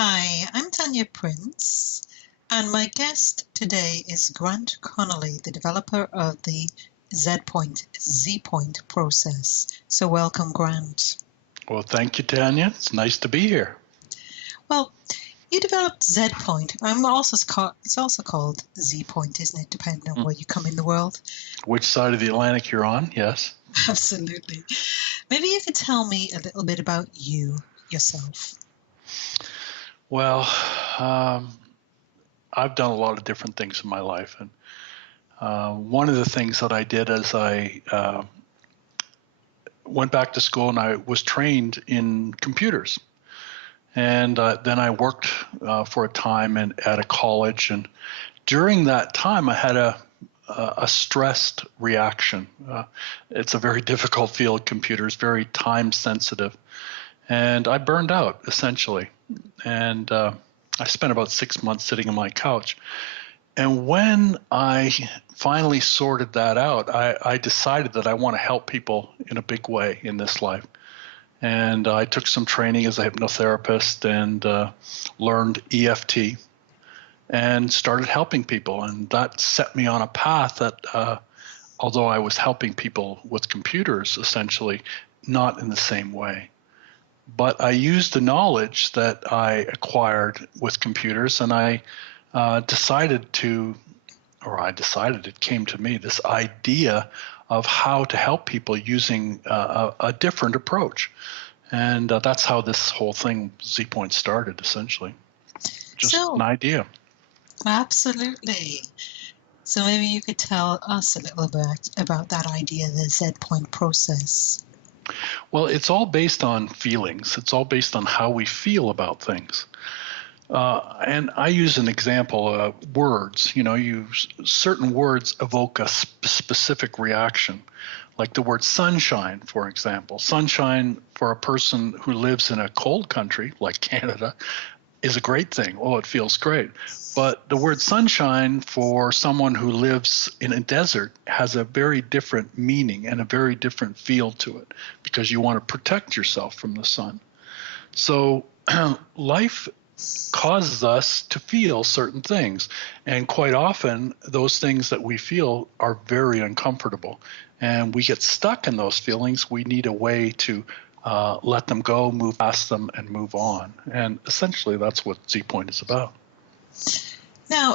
Hi, I'm Tania Prince, and my guest today is Grant Connolly, the developer of the ZPOINT process. So welcome, Grant. Well, thank you, Tanya. It's nice to be here. Well, you developed ZPOINT. It's also called ZPOINT, isn't it, depending on where you come in the world? Which side of the Atlantic you're on, yes. Absolutely. Maybe you could tell me a little bit about yourself. Well, I've done a lot of different things in my life. And one of the things that I did is I went back to school and I was trained in computers. And then I worked for a time at a college. And during that time, I had a stressed reaction. It's a very difficult field, computers, very time sensitive. And I burned out, essentially. And I spent about 6 months sitting on my couch. And when I finally sorted that out, I decided that I want to help people in a big way in this life. And I took some training as a hypnotherapist and learned EFT and started helping people. And that set me on a path that, although I was helping people with computers, essentially, not in the same way. But I used the knowledge that I acquired with computers, and I decided, it came to me, this idea of how to help people using a different approach. And that's how this whole thing, ZPOINT, started, essentially. Just an idea. Absolutely. So maybe you could tell us a little bit about that idea, the ZPOINT process. Well, it's all based on feelings. It's all based on how we feel about things. And I use an example, words. Certain words evoke a specific reaction, like the word sunshine, for example. Sunshine for a person who lives in a cold country like Canada is a great thing. Oh, it feels great. But the word sunshine for someone who lives in a desert has a very different meaning and a very different feel to it because you want to protect yourself from the sun. So life causes us to feel certain things. And quite often, those things that we feel are very uncomfortable. And we get stuck in those feelings. We need a way to let them go, move past them, and move on. And essentially, that's what ZPOINT is about. Now,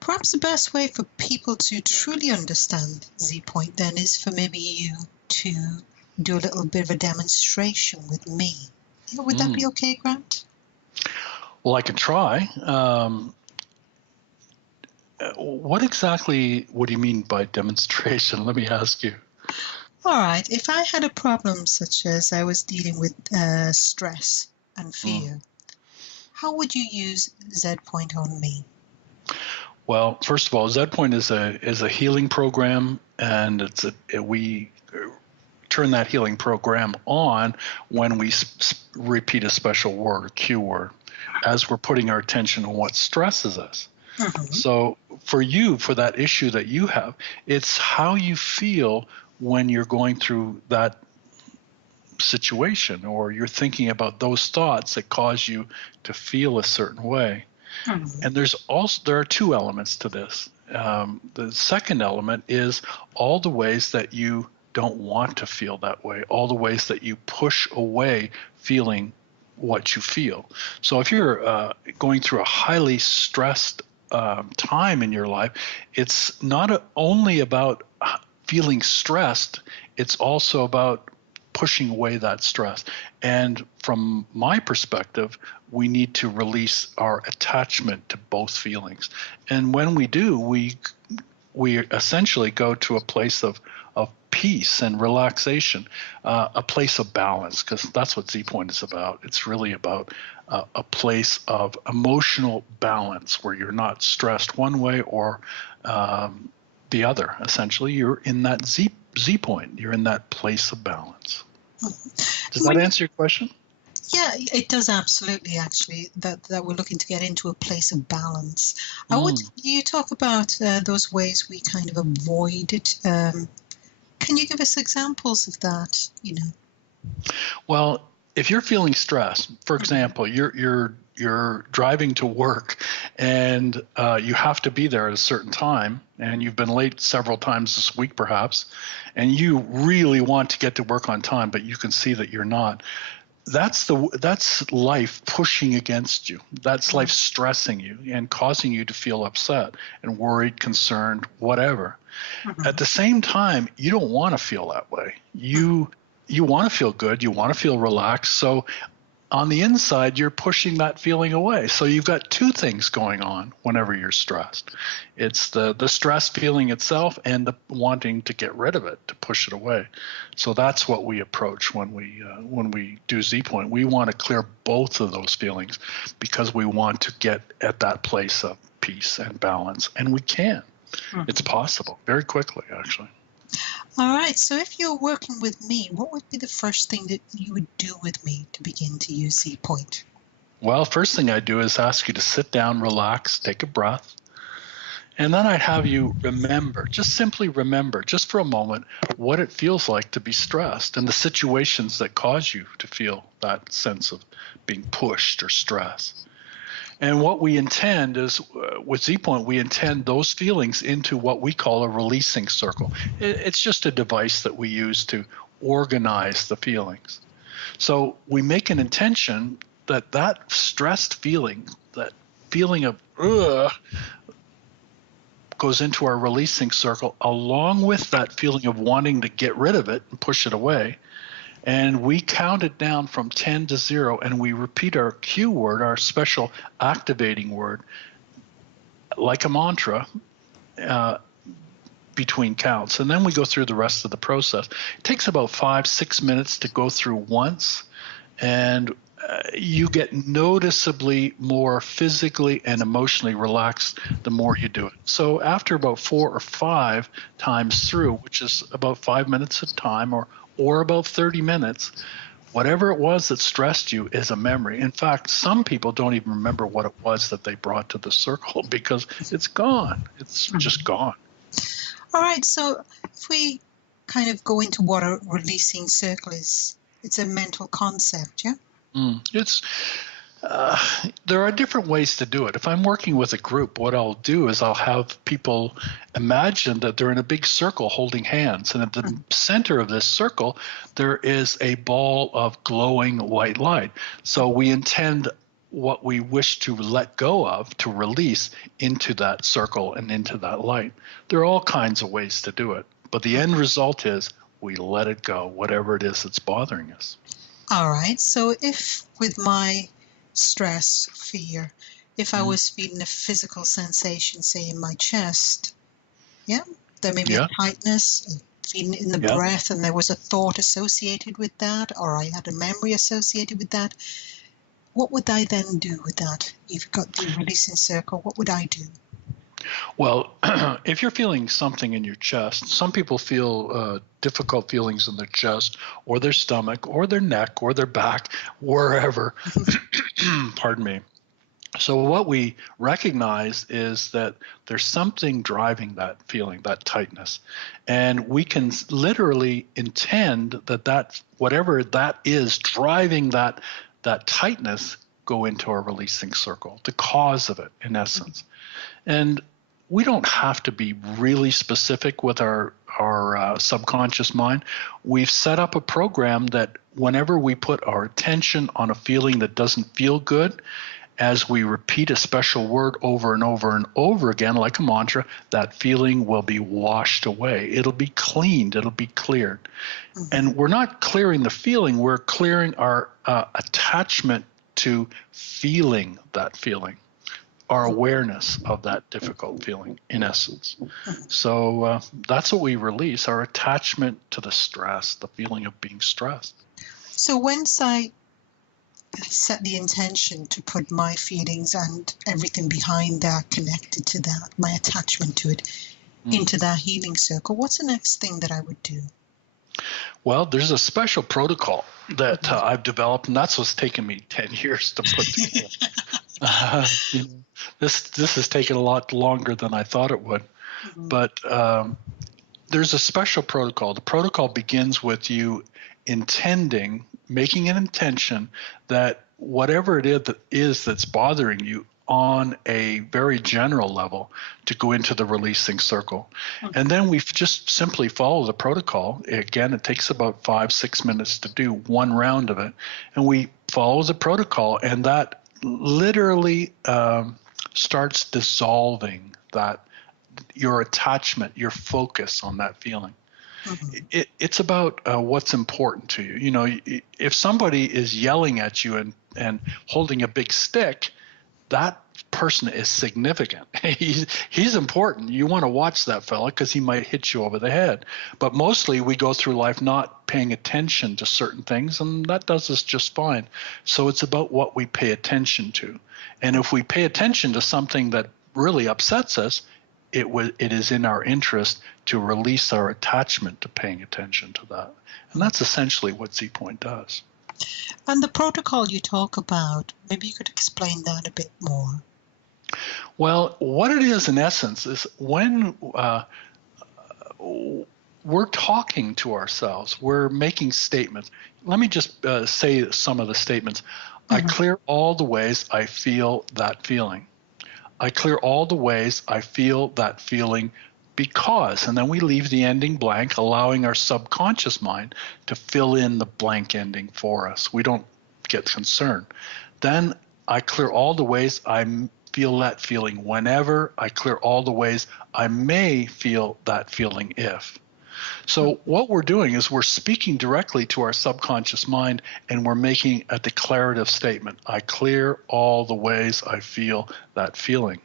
perhaps the best way for people to truly understand ZPOINT then is for maybe you to do a little bit of a demonstration with me. Would that be okay, Grant? Well, I can try. What exactly would you mean by demonstration? Let me ask you. All right. If I had a problem such as I was dealing with stress and fear, how would you use ZPOINT on me? Well, first of all, ZPOINT is a healing program, and we turn that healing program on when we repeat a special word, a cue word, as we're putting our attention on what stresses us. Mm-hmm. So for that issue that you have, it's how you feel when you're going through that situation or you're thinking about those thoughts that cause you to feel a certain way. Mm-hmm. And there are two elements to this. The second element is all the ways that you don't want to feel that way, all the ways that you push away feeling what you feel. So if you're going through a highly stressed time in your life, it's not only about feeling stressed, it's also about pushing away that stress. And from my perspective, we need to release our attachment to both feelings. And when we do, we essentially go to a place of peace and relaxation, a place of balance, because that's what ZPOINT is about. It's really about a place of emotional balance where you're not stressed one way or the other. Essentially, you're in that Z-point. You're in that place of balance. Does that answer your question? Yeah, it does absolutely, actually, that we're looking to get into a place of balance. You talk about those ways we kind of avoid it. Can you give us examples of that? Well, if you're feeling stressed, for example, you're driving to work and you have to be there at a certain time, and you've been late several times this week perhaps, and you really want to get to work on time, but you can see that you're not. That's life pushing against you. That's life stressing you and causing you to feel upset and worried, concerned, whatever. At the same time, you don't want to feel that way. You want to feel good. You want to feel relaxed. So on the inside, you're pushing that feeling away. So you've got two things going on whenever you're stressed. It's the stress feeling itself and the wanting to get rid of it, to push it away. So that's what we approach when we do ZPOINT. We want to clear both of those feelings because we want to get at that place of peace and balance. And we can. It's possible very quickly, actually. All right. So if you're working with me, what would be the first thing that you would do with me to begin to use ZPOINT? Well, first thing I do is ask you to sit down, relax, take a breath. And then I'd have you remember, just simply remember, just for a moment, what it feels like to be stressed and the situations that cause you to feel that sense of being pushed or stressed. And what we intend is, with ZPOINT, we intend those feelings into what we call a releasing circle. It's just a device that we use to organize the feelings. So we make an intention that stressed feeling, that feeling of goes into our releasing circle, along with that feeling of wanting to get rid of it and push it away. And we count it down from 10 to 0, and we repeat our cue word, our special activating word, like a mantra, between counts. And then we go through the rest of the process. It takes about 5-6 minutes to go through once, and you get noticeably more physically and emotionally relaxed the more you do it. So after about 4 or 5 times through, which is about 5 minutes of time, or about 30 minutes, whatever it was that stressed you is a memory. In fact, some people don't even remember what it was that they brought to the circle because it's gone. It's just gone. All right. So if we kind of go into what a releasing circle is, it's a mental concept, yeah? There are different ways to do it. If I'm working with a group, what I'll do is I'll have people imagine that they're in a big circle holding hands. And at the center of this circle, there is a ball of glowing white light. So we intend what we wish to let go of, to release into that circle and into that light. There are all kinds of ways to do it. But the end result is we let it go, whatever it is that's bothering us. All right. So if with my stress, fear, if I was feeling a physical sensation, say in my chest, there may be a tightness, feeling in the breath, and there was a thought associated with that, or I had a memory associated with that. What would I then do with that? You've got the releasing circle. What would I do? Well, if you're feeling something in your chest, some people feel difficult feelings in their chest or their stomach or their neck or their back, wherever. Pardon me. So what we recognize is that there's something driving that feeling, that tightness. And we can literally intend that whatever that is driving that tightness go into our releasing circle, the cause of it, in essence. And we don't have to be really specific with our subconscious mind. We've set up a program that whenever we put our attention on a feeling that doesn't feel good, as we repeat a special word over and over and over again, like a mantra, that feeling will be washed away. It'll be cleaned. It'll be cleared. And we're not clearing the feeling. We're clearing our attachment to feeling that feeling, our awareness of that difficult feeling, in essence. So that's what we release, our attachment to the stress, the feeling of being stressed. So once I set the intention to put my feelings and everything behind that, connected to that, my attachment to it, into that healing circle, what's the next thing that I would do? Well, there's a special protocol that I've developed, and that's what's taken me 10 years to put together. This has taken a lot longer than I thought it would. But there's a special protocol. The protocol begins with you making an intention that whatever it is that's bothering you on a very general level to go into the releasing circle. Okay. And then we just simply follow the protocol. Again, it takes about 5-6 minutes to do one round of it. And we follow the protocol, and that literally starts dissolving your attachment, your focus on that feeling. Mm-hmm. It's about what's important to you. You know, if somebody is yelling at you and holding a big stick, that person is significant. He's important. You want to watch that fella because he might hit you over the head. But mostly we go through life not paying attention to certain things, and that does us just fine. So it's about what we pay attention to. And if we pay attention to something that really upsets us, it is in our interest to release our attachment to paying attention to that. And that's essentially what ZPOINT does. And the protocol you talk about, maybe you could explain that a bit more. Well, what it is in essence is when we're talking to ourselves, we're making statements. Let me just say some of the statements. Mm-hmm. I clear all the ways I feel that feeling. I clear all the ways I feel that feeling because, and then we leave the ending blank, allowing our subconscious mind to fill in the blank ending for us. We don't get concerned. Then I clear all the ways I feel that feeling whenever. I clear all the ways I may feel that feeling if. So what we're doing is we're speaking directly to our subconscious mind, and we're making a declarative statement. I clear all the ways I feel that feeling.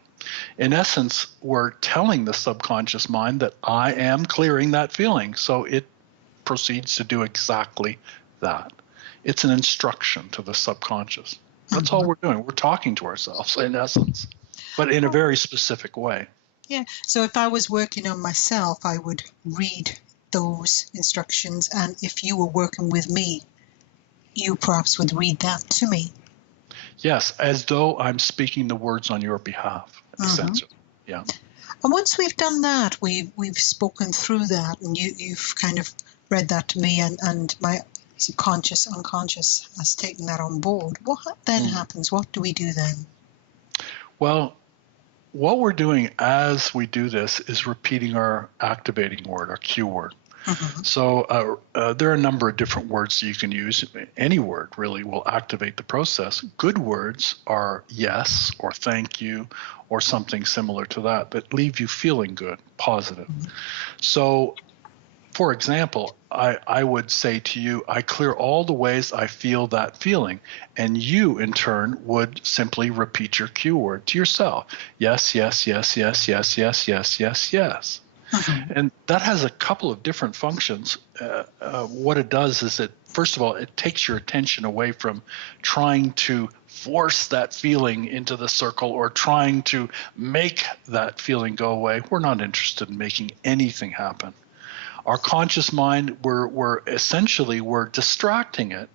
In essence, we're telling the subconscious mind that I am clearing that feeling. So it proceeds to do exactly that. It's an instruction to the subconscious. That's all we're doing. We're talking to ourselves in essence, but in a very specific way. Yeah. So if I was working on myself, I would read those instructions. And if you were working with me, you perhaps would read that to me. Yes, as though I'm speaking the words on your behalf, essentially. Yeah. And once we've done that, we've spoken through that, and you've kind of read that to me, and my subconscious, unconscious has taken that on board. What then happens? What do we do then? Well, what we're doing as we do this is repeating our activating word, our cue word. Mm-hmm. So there are a number of different words that you can use. Any word really will activate the process. Good words are yes or thank you or something similar to that leave you feeling good, positive. Mm-hmm. So, for example, I would say to you, I clear all the ways I feel that feeling. And you, in turn, would simply repeat your cue word to yourself. Yes, yes, yes, yes, yes, yes, yes, yes, yes. Mm-hmm. And that has a couple of different functions. What it does is first of all, it takes your attention away from trying to force that feeling into the circle or trying to make that feeling go away. We're not interested in making anything happen. Our conscious mind, we're distracting it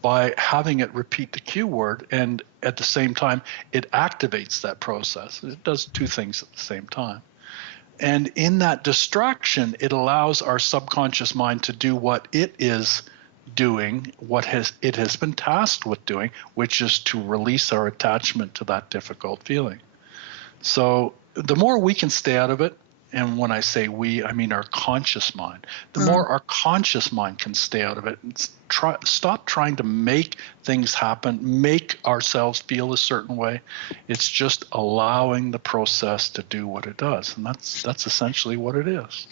by having it repeat the cue word, and at the same time, it activates that process. It does two things at the same time. And in that distraction, it allows our subconscious mind to do what it is doing, it has been tasked with doing, which is to release our attachment to that difficult feeling. So the more we can stay out of it, and when I say we, I mean our conscious mind. The more our conscious mind can stay out of it, stop trying to make things happen, make ourselves feel a certain way. It's just allowing the process to do what it does, and that's essentially what it is.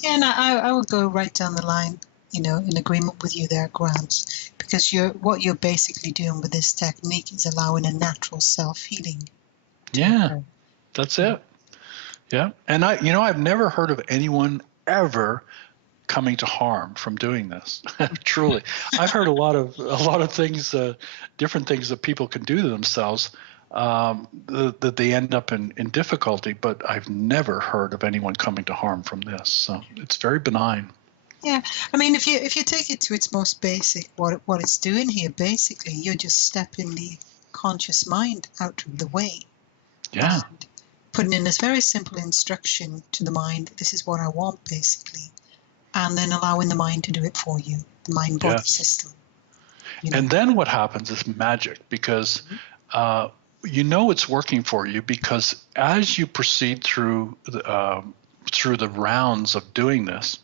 Yeah, and I would go right down the line, in agreement with you there, Grant, because what you're basically doing with this technique is allowing a natural self-healing. Yeah, that's it. Yeah, and I've never heard of anyone ever coming to harm from doing this. Truly, I've heard a lot of things, different things that people can do to themselves that they end up in difficulty. But I've never heard of anyone coming to harm from this. So it's very benign. Yeah, I mean, if you take it to its most basic, what it's doing here, basically, you're just stepping the conscious mind out of the way. Yeah. And putting in this very simple instruction to the mind, this is what I want, basically, and then allowing the mind to do it for you, the mind-body Yes. system. And then what happens is magic, because you know it's working for you, because as you proceed through the rounds of doing this,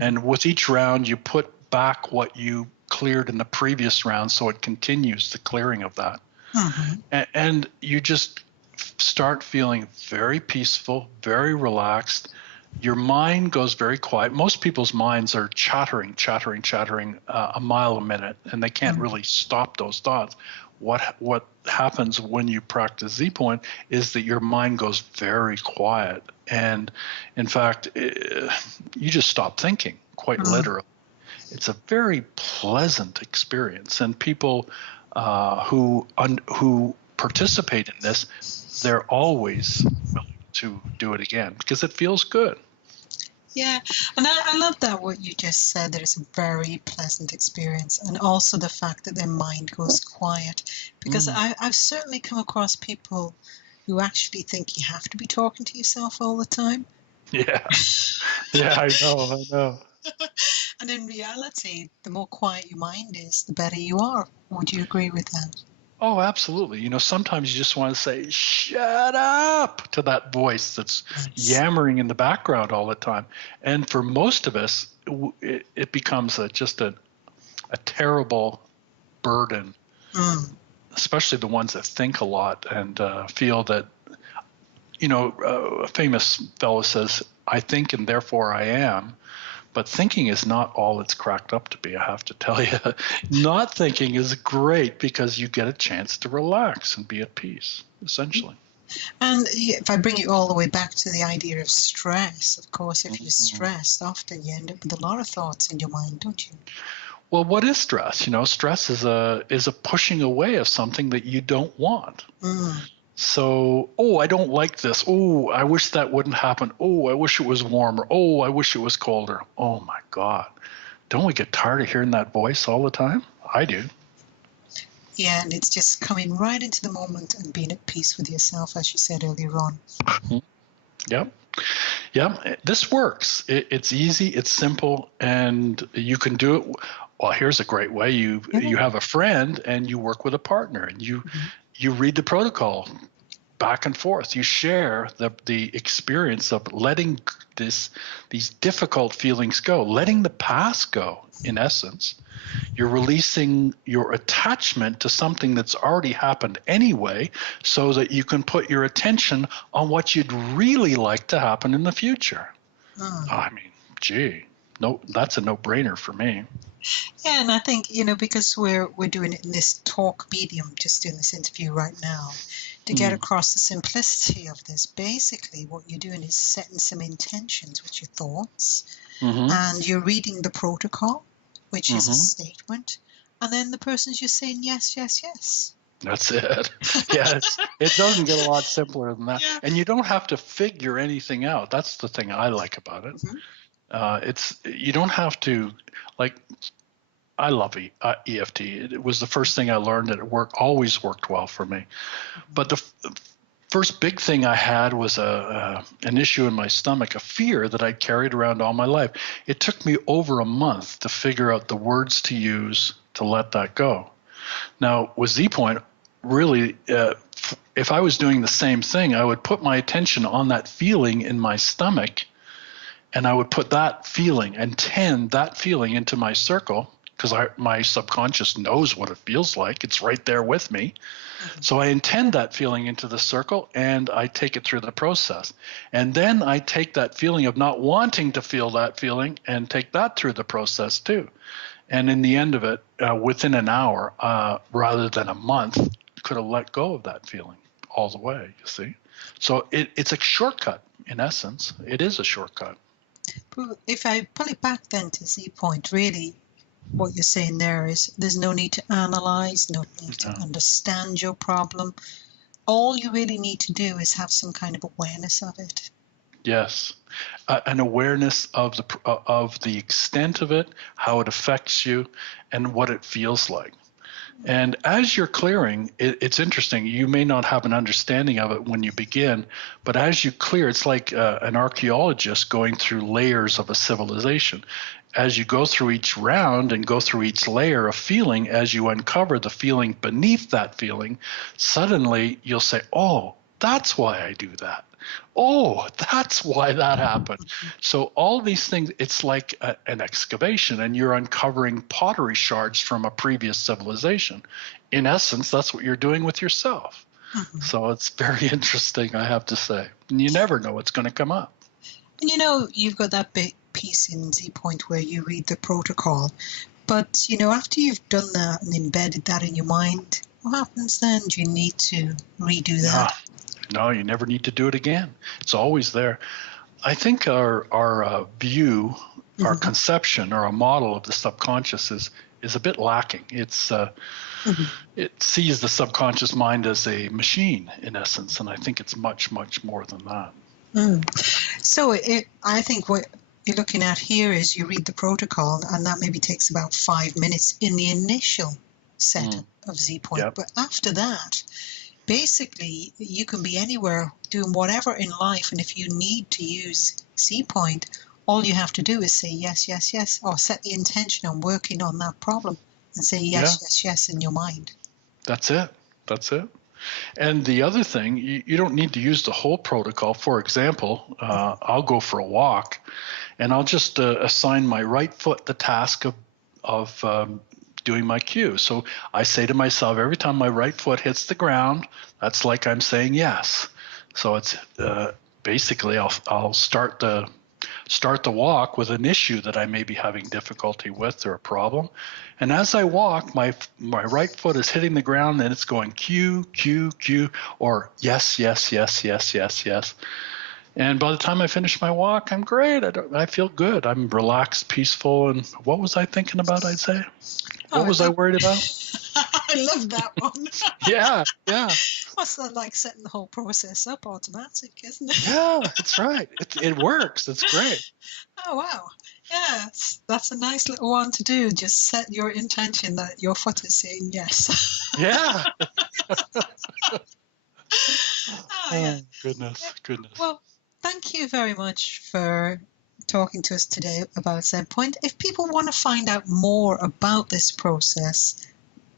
and with each round you put back what you cleared in the previous round, so it continues the clearing of that. And you just start feeling very peaceful, very relaxed. Your mind goes very quiet. Most people's minds are chattering a mile a minute, and they can't really stop those thoughts. What happens when you practice Z-Point is that your mind goes very quiet, and in fact, you just stop thinking, quite literally. It's a very pleasant experience, and people who participate in this, they're always willing to do it again because it feels good. Yeah, and I love that what you just said, that it's a very pleasant experience, and also the fact that their mind goes quiet, because I've certainly come across people who actually think you have to be talking to yourself all the time. Yeah, I know. And in reality, the more quiet your mind is, the better you are. Would you agree with that? Oh, absolutely. You know, sometimes you just want to say, shut up to that voice that's yammering in the background all the time. And for most of us, it becomes just a terrible burden, especially the ones that think a lot and feel that, a famous fellow says, I think and therefore I am. But thinking is not all it's cracked up to be, I have to tell you. Not thinking is great because you get a chance to relax and be at peace, essentially. And if I bring it all the way back to the idea of stress, of course, if you're stressed, often you end up with a lot of thoughts in your mind, don't you? Well, what is stress? Stress is a pushing away of something that you don't want. So, I don't like this. Oh, I wish that wouldn't happen. Oh, I wish it was warmer. Oh, I wish it was colder. Oh my God. Don't we get tired of hearing that voice all the time? I do. Yeah, and it's just coming right into the moment and being at peace with yourself, as you said earlier on. Yep. This works. It's easy, it's simple, and you can do it. Well, here's a great way. You have a friend and you work with a partner, and you read the protocol back and forth. You share the experience of letting these difficult feelings go, letting the past go, in essence. You're releasing your attachment to something that's already happened anyway, so that you can put your attention on what you'd really like to happen in the future. I mean, gee, no, that's a no-brainer for me. Yeah, and I think, because we're doing it in this talk medium, just doing this interview right now, to get across the simplicity of this, basically what you're doing is setting some intentions with your thoughts, and you're reading the protocol, which is a statement, and then the person's just saying yes, yes, yes. That's it. Yes, it doesn't get a lot simpler than that. Yeah. And you don't have to figure anything out. That's the thing I like about it. You don't have to, like, I love EFT. It was the first thing I learned, and it always worked well for me. But the first big thing I had was an issue in my stomach, a fear that I'd carried around all my life. It took me over a month to figure out the words to use to let that go. Now, with Z-Point, really, if I was doing the same thing, I would put my attention on that feeling in my stomach, and I would put that feeling and tend that feeling into my circle, because my subconscious knows what it feels like. It's right there with me. So I intend that feeling into the circle, and I take it through the process. And then I take that feeling of not wanting to feel that feeling and take that through the process too. And in the end of it, within an hour, rather than a month, could have let go of that feeling all the way, you see. So it's a shortcut, in essence. It is a shortcut. But if I pull it back then to Z-Point, really, what you're saying there is there's no need to analyze, no need to understand your problem. All you really need to do is have some kind of awareness of it. Yes, an awareness of the extent of it, how it affects you, and what it feels like. And as you're clearing, it's interesting. You may not have an understanding of it when you begin, but as you clear, it's like an archaeologist going through layers of a civilization. As you go through each round and go through each layer of feeling, as you uncover the feeling beneath that feeling, suddenly you'll say, oh, that's why I do that. Oh, that's why that happened. So all these things, it's like an excavation, and you're uncovering pottery shards from a previous civilization. In essence, that's what you're doing with yourself. Mm-hmm. So it's very interesting, I have to say. And you never know what's going to come up. And you've got that big piece in ZPOINT where you read the protocol. But, after you've done that and embedded that in your mind, what happens then? Do you need to redo that? No, you never need to do it again. It's always there. I think our view, our conception, or a model of the subconscious is a bit lacking. It's it sees the subconscious mind as a machine, in essence, and I think it's much, much more than that. So I think what you're looking at here is you read the protocol, and that maybe takes about 5 minutes in the initial setup of ZPOINT. Yep. But after that, basically, you can be anywhere doing whatever in life, and if you need to use ZPOINT, all you have to do is say yes, yes, yes, or set the intention on working on that problem and say yes, yes, yes in your mind. That's it. That's it. And the other thing, you don't need to use the whole protocol. For example, I'll go for a walk, and I'll just assign my right foot the task of doing my cue. So I say to myself, every time my right foot hits the ground, that's like I'm saying yes. So it's basically I'll start the walk with an issue that I may be having difficulty with or a problem. And as I walk, my right foot is hitting the ground and it's going cue, cue, cue, or yes, yes, yes, yes, yes, yes. And by the time I finish my walk, I'm great. I feel good. I'm relaxed, peaceful. And what was I thinking about, I'd say? What was I worried about? I love that one. Yeah. What's that like, setting the whole process up automatic, isn't it? Yeah, that's right. It works. It's great. Oh, wow. Yeah, that's a nice little one to do. Just set your intention that your foot is saying yes. Yeah. Yeah. Goodness. Well, thank you very much for talking to us today about ZPOINT. If people want to find out more about this process,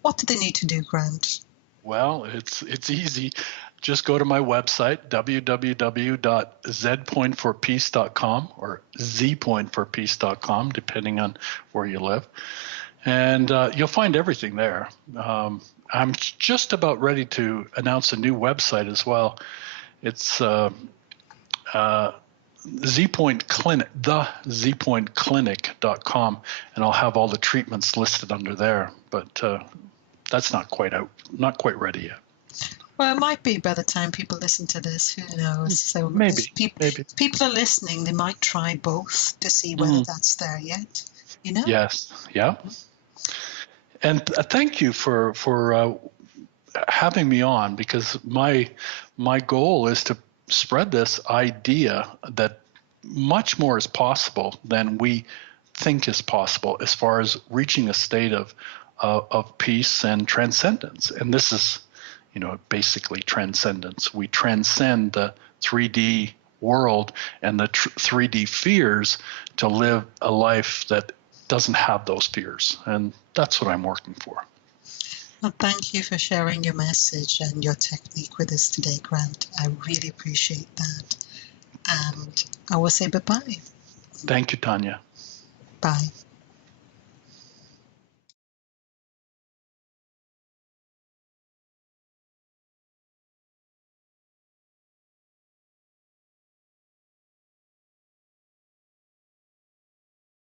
what do they need to do, Grant? Well, it's easy. Just go to my website, www.zpointforpeace.com or zpointforpeace.com, depending on where you live. And you'll find everything there. I'm just about ready to announce a new website as well. It's ZPOINT Clinic, thezpointclinic.com, and I'll have all the treatments listed under there. But that's not quite ready yet. Well, it might be by the time people listen to this. Who knows? So maybe. People are listening. They might try both to see whether that's there yet. Yes. Yeah. And thank you for having me on, because my goal is to spread this idea that much more is possible than we think is possible as far as reaching a state of peace and transcendence. And this is, basically transcendence. We transcend the 3D world and the 3D fears to live a life that doesn't have those fears. And that's what I'm working for. Well, thank you for sharing your message and your technique with us today, Grant. I really appreciate that. And I will say bye-bye. Thank you, Tania. Bye.